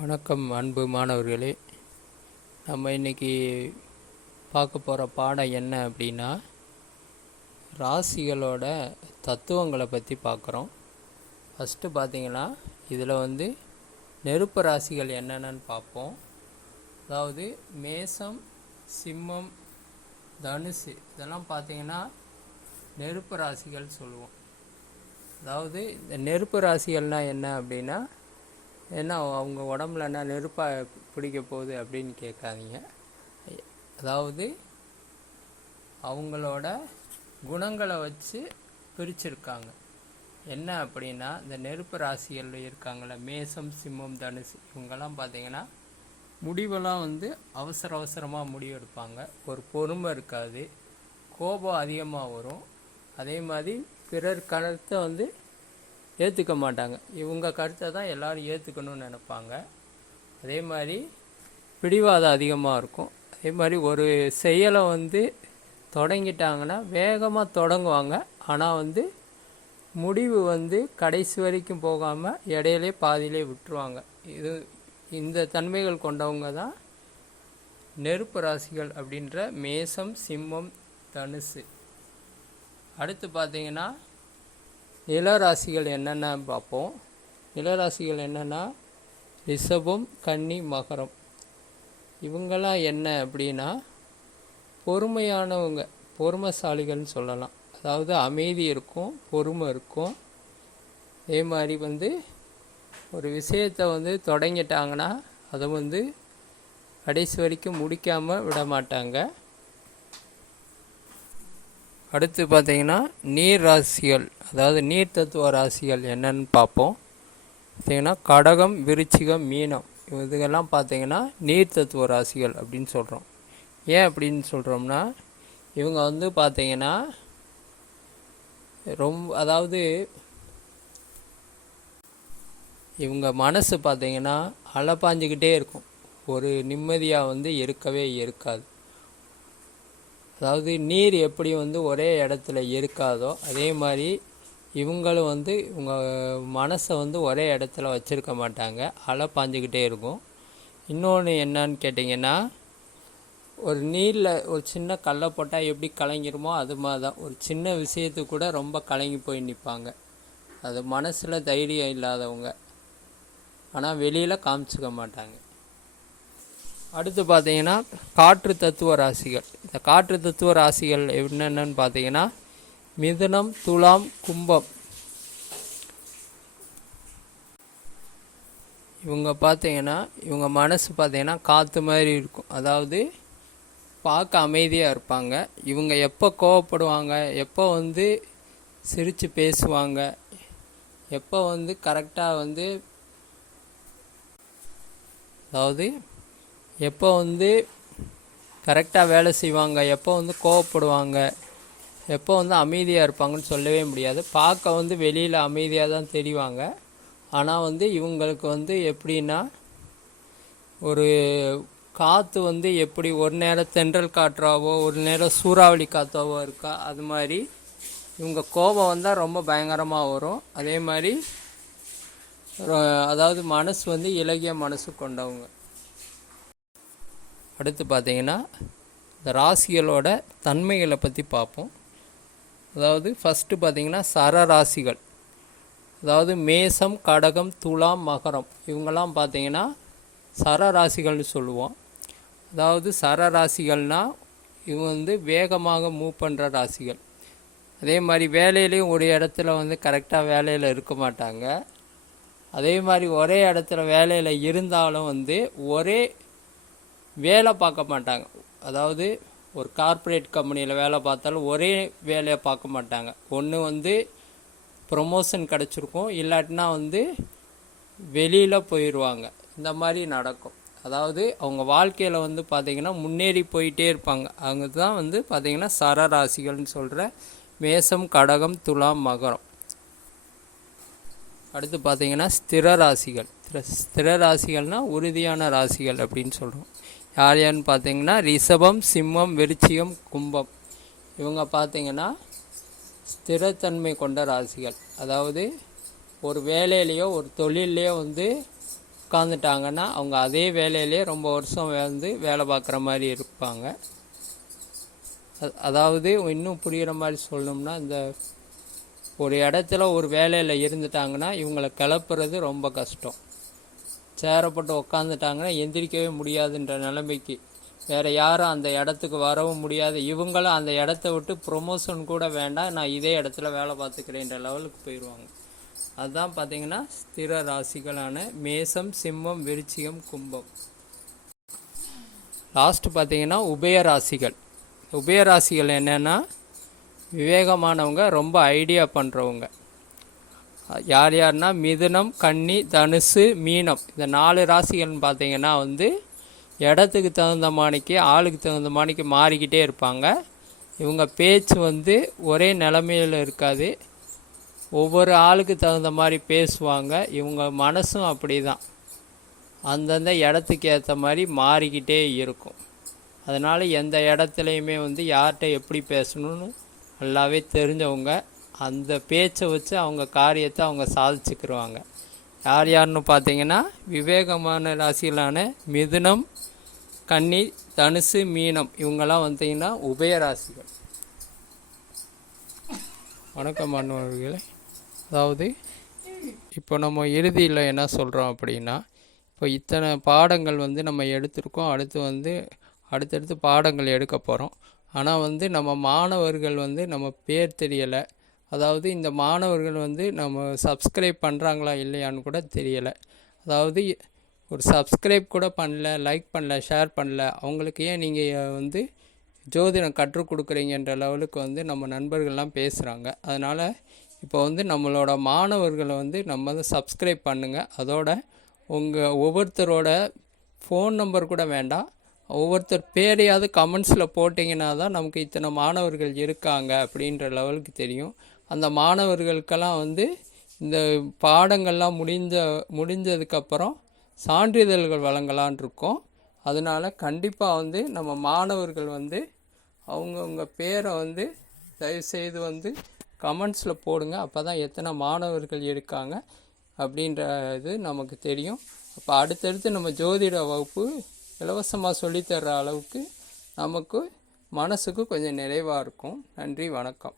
வணக்கம் அன்பு மாணவர்களே. நம்ம இன்றைக்கி பார்க்க போகிற பாடம் என்ன அப்படின்னா, ராசிகளோட தத்துவங்களை பற்றி பார்க்குறோம். ஃபஸ்ட்டு பார்த்திங்கன்னா இதில் நெருப்பு ராசிகள் என்னென்னு பார்ப்போம். அதாவது மேசம், சிம்மம், தனுசு இதெல்லாம் பார்த்திங்கன்னா நெருப்பு ராசிகள் சொல்லுவோம். அதாவது இந்த நெருப்பு ராசிகள்னால் என்ன அப்படின்னா, ஏன்னா அவங்க உடம்புல என்ன நெருப்பாக பிடிக்க போகுது அப்படின்னு கேட்காதீங்க. அதாவது அவங்களோட குணங்களை வச்சு பிரிச்சிருக்காங்க. என்ன அப்படின்னா, இந்த நெருப்பு ராசிகள் இருக்காங்கள, மேசம், சிம்மம், தனுசு, இவங்கெல்லாம் பார்த்தீங்கன்னா முடிவெல்லாம் அவசர அவசரமாக முடிவெடுப்பாங்க. ஒரு பொறுமை இருக்காது, கோபம் அதிகமாக வரும். அதே மாதிரி பிறர் கருத்தை ஏற்றுக்க மாட்டாங்க. இவங்க கருத்தை தான் எல்லோரும் ஏற்றுக்கணும்னு நினைப்பாங்க. அதே மாதிரி பிடிவாதம் அதிகமாக இருக்கும். அதே மாதிரி ஒரு செயலை தொடங்கிட்டாங்கன்னா வேகமாக தொடங்குவாங்க. ஆனால் முடிவு கடைசி வரைக்கும் போகாமல் இடையிலே பாதியிலே விட்டுருவாங்க. இந்த தன்மைகள் கொண்டவங்க தான் நெருப்பு ராசிகள் அப்படின்ற மேசம், சிம்மம், தனுசு. அடுத்து பார்த்தீங்கன்னா நிலராசிகள் என்னென்ன பார்ப்போம். நிலராசிகள் என்னென்னா ரிஷபம், கன்னி, மகரம். இவங்கெல்லாம் என்ன அப்படின்னா பொறுமையானவங்க, பொறுமைசாலிகள்னு சொல்லலாம். அதாவது அமைதி இருக்கும், பொறுமை இருக்கும். அதே மாதிரி ஒரு விஷயத்தை தொடங்கிட்டாங்கன்னா அதை கடைசி வரைக்கும் முடிக்காமல் விட மாட்டாங்க. அடுத்து பார்த்திங்கன்னா நீர் ராசிகள், அதாவது நீர் தத்துவ ராசிகள் என்னன்னு பார்ப்போம். பார்த்திங்கன்னா கடகம், விருச்சிகம், மீனம், இதுக்கெல்லாம் பார்த்திங்கன்னா நீர் தத்துவ ராசிகள் அப்படின்னு சொல்கிறோம். ஏன் அப்படின்னு சொல்கிறோம்னா, இவங்க பார்த்திங்கன்னா அதாவது இவங்க மனசு பார்த்திங்கன்னா அலைப்பாஞ்சிக்கிட்டே இருக்கும். ஒரு நிம்மதியாக இருக்கவே இருக்காது. அதாவது நீர் எப்படி ஒரே இடத்துல இருக்காதோ அதே மாதிரி இவங்களும் இவங்க மனசை ஒரே இடத்துல வச்சுருக்க மாட்டாங்க, அலை பாஞ்சிக்கிட்டே இருக்கும். இன்னொன்று என்னன்னு கேட்டிங்கன்னா, ஒரு நீரில் ஒரு சின்ன கல்லை போட்டால் எப்படி கலங்கிருமோ அது மாதிரி தான் ஒரு சின்ன விஷயத்துக்கு கூட ரொம்ப கலங்கி போய் நிற்பாங்க. அது மனசில் தைரியம் இல்லாதவங்க, ஆனால் வெளியில் காமிச்சிக்க மாட்டாங்க. அடுத்து பார்த்தீங்கன்னா காற்று தத்துவ ராசிகள். இந்த காற்று தத்துவ ராசிகள் என்னென்னு பார்த்தீங்கன்னா மிதுனம், துலாம், கும்பம். இவங்க பார்த்தீங்கன்னா இவங்க மனசு பார்த்தீங்கன்னா காற்று மாதிரி இருக்கும். அதாவது பார்க்க அமைதியாக இருப்பாங்க. இவங்க எப்போ கோவப்படுவாங்க, எப்போ சிரித்து பேசுவாங்க, எப்போ கரெக்டாக அதாவது எப்போ கரெக்டாக வேலை செய்வாங்க, எப்போ கோவப்படுவாங்க, எப்போ அமைதியாக இருப்பாங்கன்னு சொல்லவே முடியாது. பார்க்க வெளியில் அமைதியாக தான் தெரிவாங்க. ஆனால் இவங்களுக்கு எப்படின்னா, ஒரு காற்று எப்படி ஒரு நேரம் தென்றல் காற்றாவோ ஒரு நேரம் சூறாவளி காற்றாவோ இருக்கா, அது மாதிரி இவங்க கோபம் வந்தால் ரொம்ப பயங்கரமாக வரும். அதே மாதிரி அதாவது மனசு இலகிய மனசு கொண்டவங்க. அடுத்து பார்த்தீங்கன்னா இந்த ராசிகளோட தன்மைகளை பற்றி பார்ப்போம். அதாவது ஃபஸ்ட்டு பார்த்திங்கன்னா சரராசிகள், அதாவது மேசம், கடகம், துலாம், மகரம், இவங்கெல்லாம் பார்த்திங்கன்னா சரராசிகள்னு சொல்லுவோம். அதாவது சரராசிகள்னால் இவங்க வேகமாக மூவ் பண்ணுற ராசிகள். அதே மாதிரி வேலையிலையும் ஒரு இடத்துல கரெக்டாக வேலையில் இருக்க மாட்டாங்க. அதே மாதிரி ஒரே இடத்துல வேலையில் இருந்தாலும் ஒரே வேலை பார்க்க மாட்டாங்க. அதாவது ஒரு கார்ப்பரேட் கம்பெனியில் வேலை பார்த்தாலும் ஒரே வேலையை பார்க்க மாட்டாங்க. ஒன்று ப்ரொமோஷன் கிடச்சிருக்கும், இல்லாட்டினா வெளியில் போயிடுவாங்க. இந்த மாதிரி நடக்கும். அதாவது அவங்க வாழ்க்கையில் பார்த்திங்கன்னா முன்னேறி போயிட்டே இருப்பாங்க. அவங்க தான் பார்த்திங்கன்னா சரராசிகள்னு சொல்கிற மேசம், கடகம், துலாம், மகரம். அடுத்து பார்த்திங்கன்னா ஸ்திர ராசிகள். ஸ்திர ராசிகள்னால் உறுதியான ராசிகள் அப்படின்னு சொல்கிறோம். யார் யாருன்னு பார்த்தீங்கன்னா ரிஷபம், சிம்மம், விருச்சிகம், கும்பம். இவங்க பார்த்திங்கன்னா ஸ்திரத்தன்மை கொண்ட ராசிகள். அதாவது ஒரு வேலையிலையோ ஒரு தொழிலையோ உட்காந்துட்டாங்கன்னா அவங்க அதே வேலையிலே ரொம்ப வருஷம் வந்து வேலை பார்க்குற மாதிரி இருப்பாங்க. அதாவது இன்னும் புரிகிற மாதிரி சொல்லணும்னா, இந்த ஒரு இடத்துல ஒரு வேலையில் இருந்துட்டாங்கன்னா இவங்களை கிளப்புறது ரொம்ப கஷ்டம். சேரப்பட்டு உக்காந்துட்டாங்கன்னா எந்திரிக்கவே முடியாதுன்ற நிலைமைக்கு, வேறு யாரும் அந்த இடத்துக்கு வரவும் முடியாது. இவங்களும் அந்த இடத்த விட்டு ப்ரொமோஷன் கூட வேண்டாம், நான் இதே இடத்துல வேலை பார்த்துக்கிறேன்ற லெவலுக்கு போயிடுவாங்க. அதுதான் பார்த்திங்கன்னா ஸ்திர ராசிகளான மேசம், சிம்மம், விருச்சிகம், கும்பம். லாஸ்ட்டு பார்த்திங்கன்னா உபயராசிகள். உபயராசிகள் என்னென்னா விவேகமானவங்க, ரொம்ப ஐடியா பண்ணுறவங்க. யார் யாருன்னா மிதுனம், கன்னி, தனுசு, மீனம். இந்த 4 ராசிகள்னு பார்த்திங்கன்னா வந்து இடத்துக்கு தகுந்த மாணிக்கு, ஆளுக்கு தகுந்த மாணிக்கு மாறிக்கிட்டே இருப்பாங்க. இவங்க பேச்சு வந்து ஒரே நிலைமையில் இருக்காது, ஒவ்வொரு ஆளுக்கு தகுந்த மாதிரி பேசுவாங்க. இவங்க மனசும் அப்படி தான், அந்தந்த இடத்துக்கு ஏற்ற மாதிரி மாறிக்கிட்டே இருக்கும். அதனால் எந்த இடத்துலையுமே வந்து யார்கிட்ட எப்படி பேசணும்னு நல்லாவே தெரிஞ்சவங்க. அந்த பேச்சை வச்சு அவங்க காரியத்தை அவங்க சாதிச்சுக்கிடுவாங்க. யார் யாருன்னு பார்த்தீங்கன்னா விவேகமான ராசிகளான மிதுனம், கன்னி, தனுசு, மீனம். இவங்கெல்லாம் வந்தீங்கன்னா உபயராசிகள். வணக்கம் மாணவர்களே. அதாவது இப்போ நம்ம இறுதியில் என்ன சொல்கிறோம் அப்படின்னா, இப்போ இத்தனை பாடங்கள் வந்து நம்ம எடுத்திருக்கோம், அடுத்தடுத்து பாடங்கள் எடுக்க போகிறோம். ஆனால் வந்து நம்ம மாணவர்கள் வந்து நம்ம பேர் தெரியலை. அதாவது இந்த மாணவர்கள் வந்து நம்ம சப்ஸ்கிரைப் பண்ணுறாங்களா இல்லையான்னு கூட தெரியலை. அதாவது ஒரு சப்ஸ்கிரைப் கூட பண்ணல, லைக் பண்ணல, ஷேர் பண்ணல. அவங்களுக்கு ஏன் நீங்கள் வந்து ஜோதிடம் கற்றுக் கொடுக்குறீங்கன்ற லெவலுக்கு வந்து நம்ம நண்பர்கள்லாம் பேசுகிறாங்க. அதனால் இப்போ வந்து நம்மளோட மாணவர்களை வந்து நம்ம வந்து சப்ஸ்கிரைப் பண்ணுங்கள். அதோட உங்கள் ஒவ்வொருத்தரோட ஃபோன் நம்பர் கூட வேண்டாம், ஒவ்வொருத்தர் பேரையாவது கமெண்ட்ஸில் போட்டிங்கன்னா தான் நமக்கு இத்தனை மாணவர்கள் இருக்காங்க அப்படின்ற லெவலுக்கு தெரியும். அந்த மாணவர்களுக்கெல்லாம் வந்து இந்த பாடங்கள்லாம் முடிஞ்சதுக்கப்புறம் சான்றிதழ்கள் வழங்கலான் இருக்கோம். அதனால் கண்டிப்பாக வந்து நம்ம மாணவர்கள் வந்து அவங்கவுங்க பேரை வந்து தயவுசெய்து வந்து கமெண்ட்ஸில் போடுங்க. அப்போ தான் எத்தனை மாணவர்கள் இருக்காங்க அப்படின்ற இது நமக்கு தெரியும். அப்போ அடுத்தடுத்து நம்ம ஜோதிட வகுப்பு இலவசமாக சொல்லித்தர்ற அளவுக்கு நமக்கு மனசுக்கு கொஞ்சம் நிறைவாக இருக்கும். நன்றி, வணக்கம்.